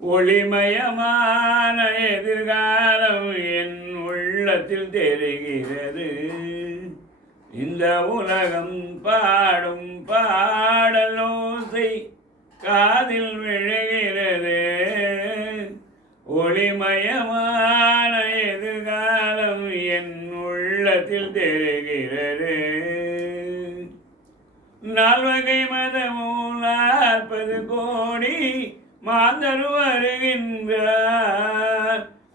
ஒளிமயமான எதிர்காலம் என் உள்ளத்தில் தெரிகிறது. இந்த உலகம் பாடும் பாடலோசை காதில் விழுகிறது. ஒளிமயமான எதிர்காலம் என் உள்ளத்தில் தெரிகிறது. நால்வகை மதமும் 40 கோடி மாந்தர் வருகின்றார்.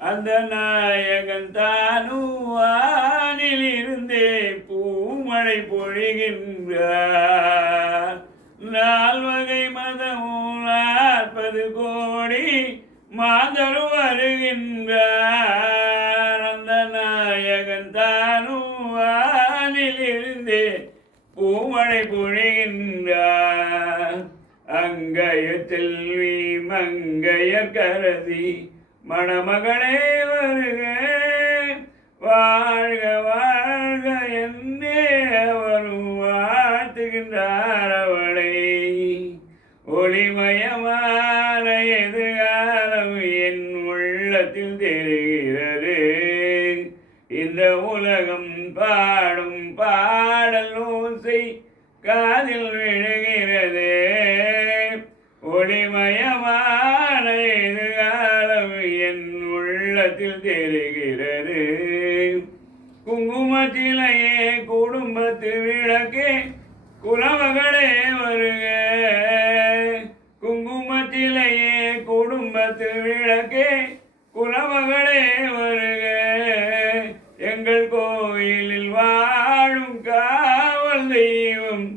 அந்த நாயகன் தானும் வானில் இருந்தே பூமழை பொழிகின்றார். 4 மதமும் 40 கோடி மாந்தர் வருகின்றார். அந்த நாயகன் தானும் வானில் இருந்தே பூமழை பொழிகின்றார். அங்கைய செல்வி மங்கைய கரதி மணமகளே வருக, வாழ்க வாழ்க என்னே அவரும் வாழ்த்துகின்றார் அவளை. ஒளிமயமான எதிர்காலம் என் உள்ளத்தில் தெரிகிறது. இந்த உலகம் பாடும் பாடல் ஓசை காதில் விழுகிறது. ஒளிமயமான எதிர்காலம் என் உள்ளத்தில் தெரிகிறது. குங்குமத்திலேயே குடும்பத்து விளக்கே குலமகளே வருக, குங்குமத்திலேயே குடும்பத்து விளக்கே குலமகளே வருக. எங்கள் கோயிலில் வாழும் காவல் தெய்வம்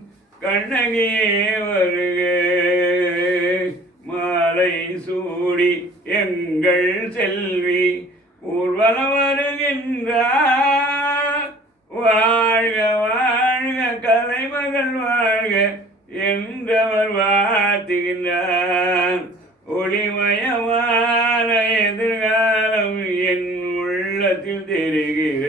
கண்ணகியே வருக. மாலை சூடி எங்கள் செல்வி ஊர்வலம் வருகின்றார். வாழ்க வாழ்க கலைமகள் வாழ்க என்றவர் வாழ்த்துகின்றார். ஒளிமயமான எதிர்காலம் என் உள்ளத்தில் தெரிகிறது.